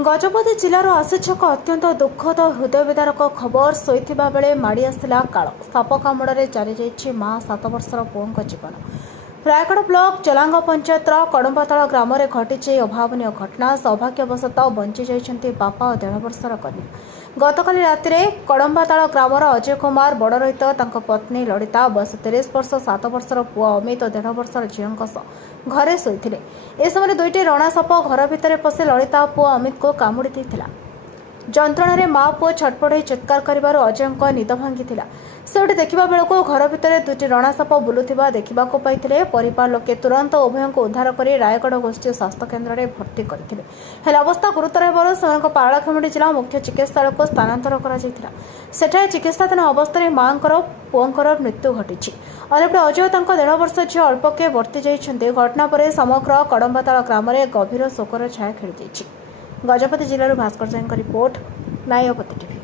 गजपति जिलार आसिछक अत्यंत दुखद हृदय विदारक खबर शोइथिबा बेले माड़ी आसिला काल साप कामुड़े चली जाइछि मां 7 वर्षर पुओं जीवन। रायगढ़ ब्लॉक चलांग पंचायतर कड़म्बातल ग्राम में घटी अभावन घटना। सौभाग्यवशतः बंची जाइछन्ति बापा और 1.5 वर्षर कन्या। गतकाली राति कड़म्बातल ग्रामर अजय कुमार बड़ रहित पत्नी ललिता बयस 30 वर्ष 7 वर्षर पुओ अमित और 1.5 वर्षर झील घरे शोइथिले। ए समय दुईटी रणा साप घर भितर पशि ललिता पुओ अमित को कामुड़ी देइथिला। जंत्रणा माँ पुओ छटपट हो चित्कार कर अजय निद भांगी से देखा बेलू घर भितर दुईटी रणा साप बुलुवा देखा पाई। परिवार लोके तुरंत उभय को उद्धार कर रायगढ़ गोष्ठी स्वास्थ्य केन्द्र में भर्ती करते अवस्था गुरुतर होगा पारଳାଖେମୁଣ୍ଡି जिला मुख्य चिकित्सालय को स्थानांतर कर चिकित्साधीन अवस्था माँ पुओं मृत्यु घटी। अलपटे अजय 1.5 वर्ष झी अल्पके वर्ती जाइछन्ते। घटना पर समग्र कड़म्बातल ग्राम में गभीर शोकर छाया खेली। गजपति जिलूर भास्कर जैन रिपोर्ट, नायपति टीवी।